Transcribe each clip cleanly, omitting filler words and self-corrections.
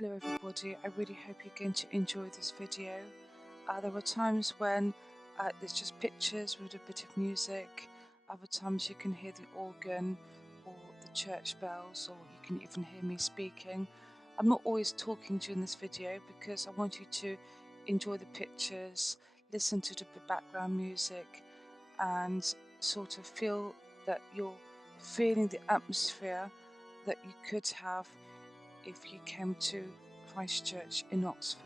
Hello everybody, I really hope you're going to enjoy this video. There were times when there's just pictures with a bit of music, other times you can hear the organ or the church bells, or you can even hear me speaking. I'm not always talking during this video because I want you to enjoy the pictures, listen to the background music and sort of feel that you're feeling the atmosphere that you could have if you came to Christ Church in Oxford.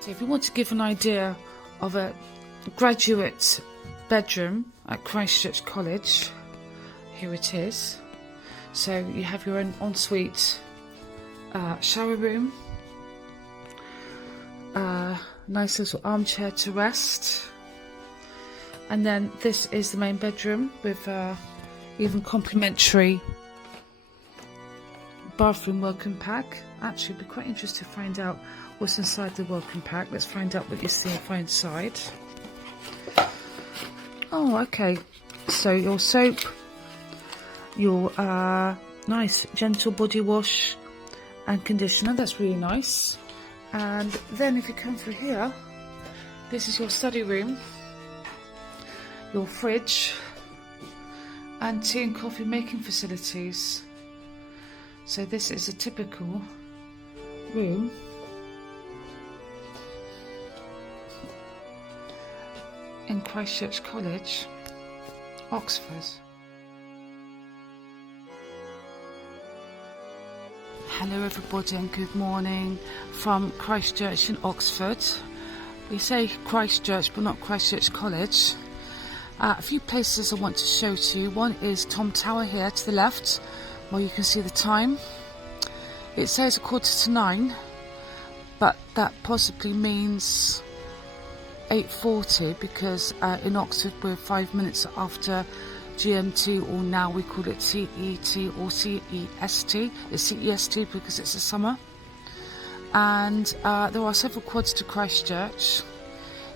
So if you want to give an idea of a graduate bedroom at Christ Church College, here it is. So you have your own ensuite shower room, nice little armchair to rest, and then this is the main bedroom with even complimentary bathroom welcome pack. Actually, it'd be quite interesting to find out what's inside the welcome pack. Let's find out what you see inside. Oh, okay. So your soap, your nice gentle body wash and conditioner, that's really nice. And then if you come through here, this is your study room, your fridge, and tea and coffee making facilities. So this is a typical room in Christ Church College, Oxford. Hello everybody and good morning from Christ Church in Oxford. We say Christ Church but not Christ Church College. A few places I want to show to you. One is Tom Tower here to the left, where you can see the time. It says 9:15, but that possibly means 8:40 because in Oxford we're 5 minutes after GMT, or now we call it CET or CEST. It's CEST because it's the summer. And there are several quads to Christchurch.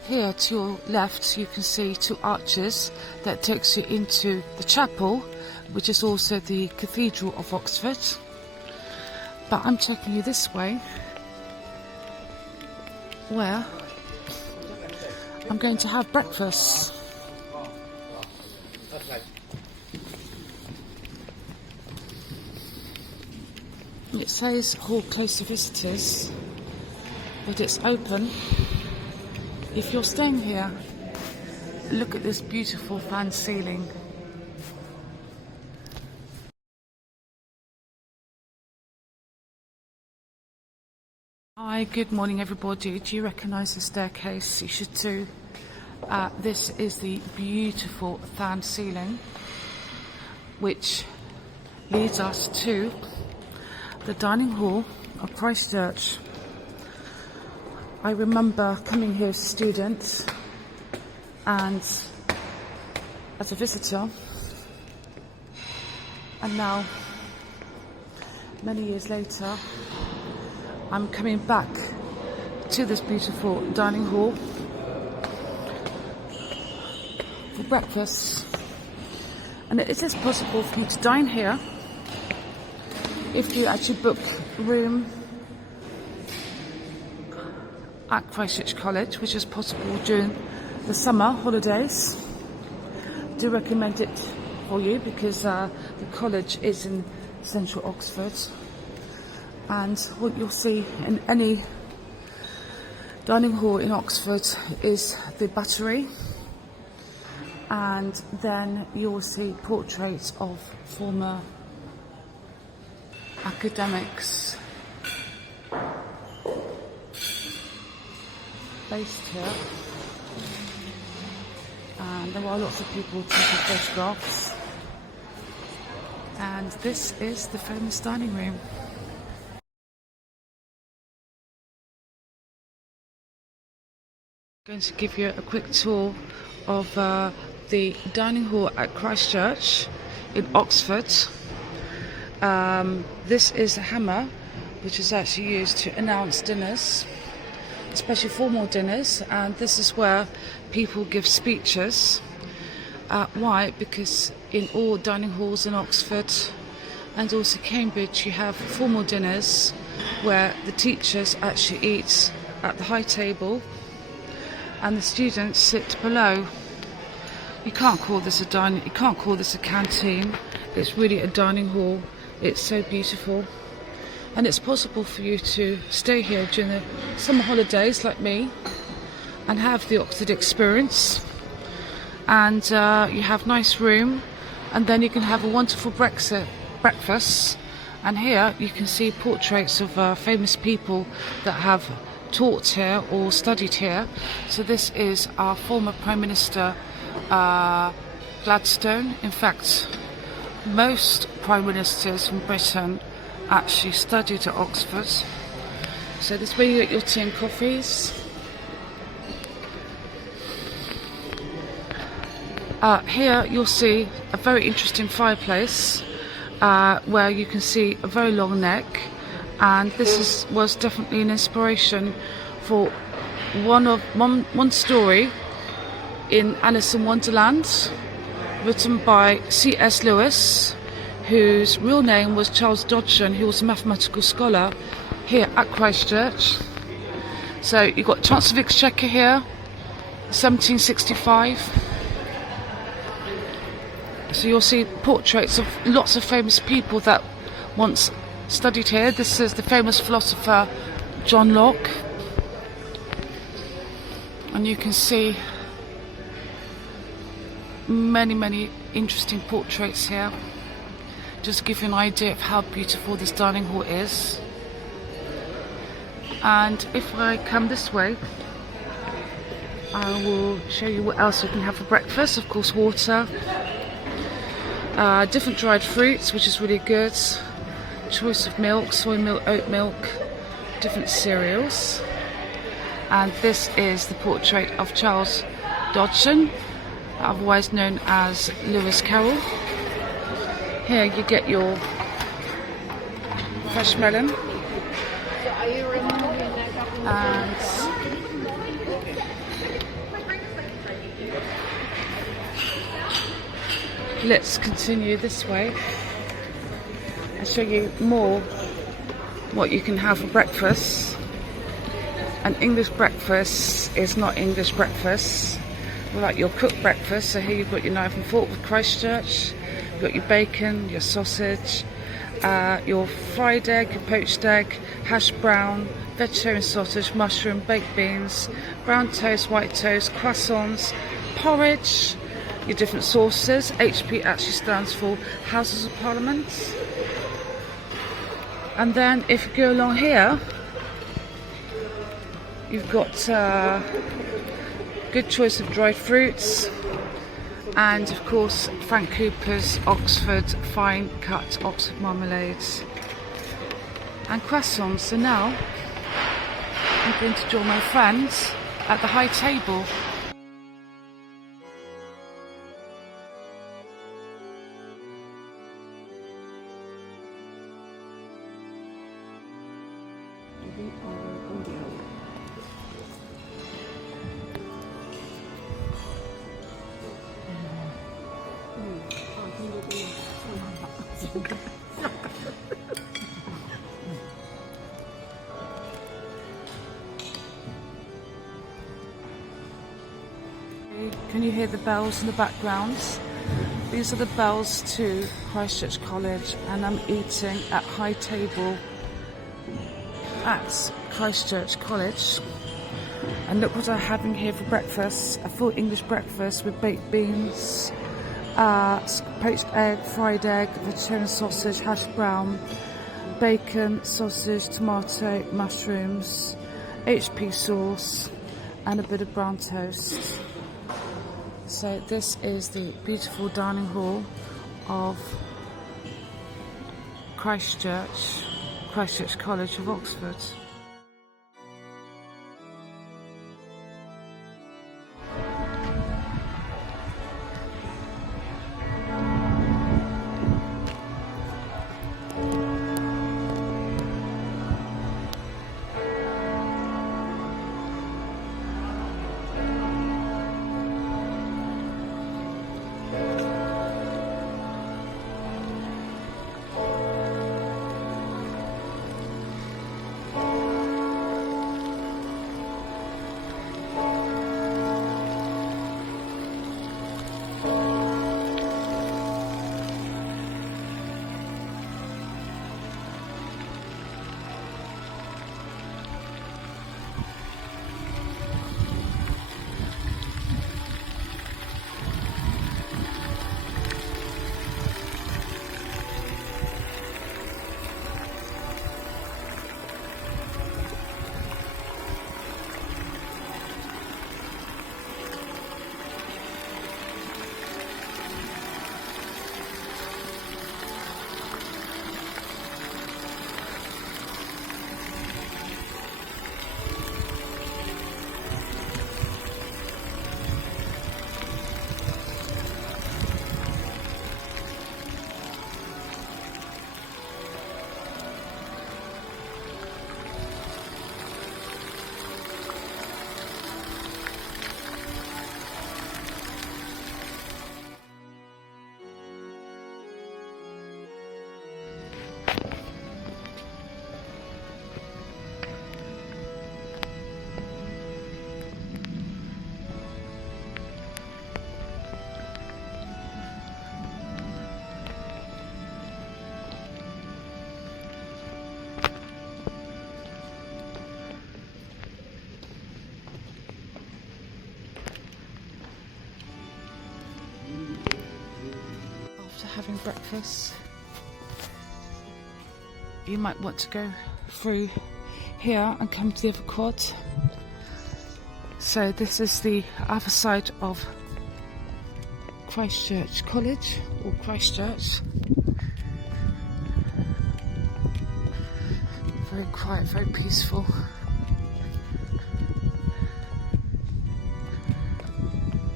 Here to your left you can see two arches that takes you into the chapel, which is also the Cathedral of Oxford. But I'm taking you this way, where I'm going to have breakfast. It says hall closed to visitors, but it's open. If you're staying here, look at this beautiful fan ceiling. Hi, good morning everybody. Do you recognise the staircase? You should too. This is the beautiful fan ceiling, which leads us to the dining hall of Christ Church. I remember coming here as a student and as a visitor, and now, many years later, I'm coming back to this beautiful dining hall for breakfast. And it is possible for you to dine here if you actually book a room at Christ Church College, which is possible during the summer holidays. I do recommend it for you because the college is in central Oxford, and what you'll see in any dining hall in Oxford is the Battery, and then you will see portraits of former academics based here, and there are lots of people taking photographs, and this is the famous dining room. I'm going to give you a quick tour of the dining hall at Christ Church in Oxford. This is a hammer which is actually used to announce dinners, especially formal dinners, and this is where people give speeches. Why? Because in all dining halls in Oxford and also Cambridge you have formal dinners where the teachers actually eat at the high table and the students sit below. You can't call this a canteen. It's really a dining hall. It's so beautiful, and it's possible for you to stay here during the summer holidays like me and have the Oxford experience, and you have nice room, and then you can have a wonderful breakfast. And here you can see portraits of famous people that have taught here or studied here. So this is our former Prime Minister Gladstone. In fact, most Prime Ministers from Britain actually studied at Oxford. So this is where you get your tea and coffees. Here you'll see a very interesting fireplace where you can see a very long neck, and this was definitely an inspiration for one story in Alice in Wonderland, written by C.S. Lewis, whose real name was Charles Dodgson, who was a mathematical scholar here at Christ Church. So you've got Chancellor of Exchequer here, 1765. So you'll see portraits of lots of famous people that once studied here. This is the famous philosopher John Locke. And you can see many interesting portraits here. Just to give you an idea of how beautiful this dining hall is. And if I come this way, I will show you what else you can have for breakfast. Of course, water, different dried fruits, which is really good, choice of milk, soy milk, oat milk, different cereals. And this is the portrait of Charles Dodgson, otherwise known as Lewis Carroll. Here you get your fresh melon, and let's continue this way and show you more what you can have for breakfast. An English breakfast is not English breakfast without your cooked breakfast. So here you've got your knife and fork with Christ Church. You've got your bacon, your sausage, your fried egg, your poached egg, hash brown, vegetarian sausage, mushroom, baked beans, brown toast, white toast, croissants, porridge, your different sauces. HP actually stands for Houses of Parliament. And then if you go along here, you've got good choice of dried fruits, and of course Frank Cooper's Oxford fine cut Oxford marmalades and croissants. So now I'm going to join my friends at the high table. Can you hear the bells in the background? These are the bells to Christ Church College, and I'm eating at high table at Christ Church College. And look what I'm having here for breakfast: a full English breakfast with baked beans, poached egg, fried egg, vegetarian sausage, hash brown, bacon, sausage, tomato, mushrooms, HP sauce, and a bit of brown toast. So this is the beautiful dining hall of Christ Church College of Oxford. having breakfast. You might want to go through here and come to the other quad. So this is the other side of Christchurch College, or Christchurch. Very quiet, very peaceful.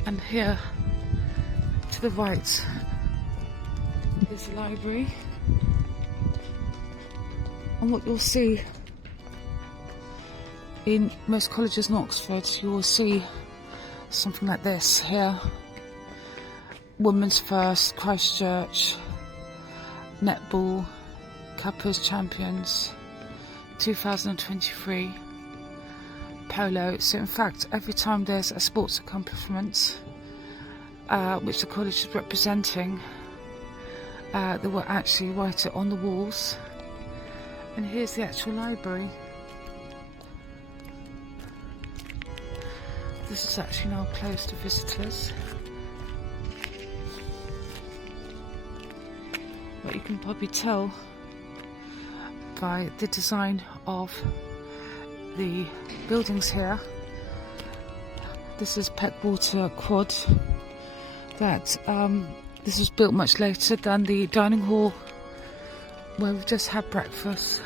And here to the right is the library. And what you'll see in most colleges in Oxford, you will see something like this here. Women's First, Christchurch, Netball, Kappa's Champions, 2023, Polo. So in fact, every time there's a sports accomplishment which the college is representing, they will actually write it on the walls. And here's the actual library. This is actually now closed to visitors. But you can probably tell by the design of the buildings here. This is Peckwater Quad. That this was built much later than the dining hall where we've just had breakfast.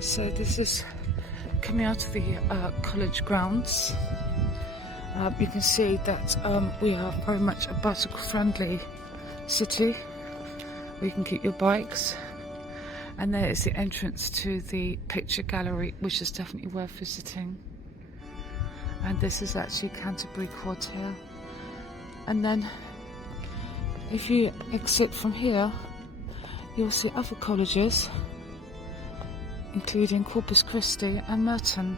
So this is coming out of the college grounds. You can see that we are very much a bicycle-friendly city where you can keep your bikes. And there is the entrance to the picture gallery, which is definitely worth visiting. And this is actually Canterbury Quad here. And then if you exit from here, you'll see other colleges, including Corpus Christi and Merton.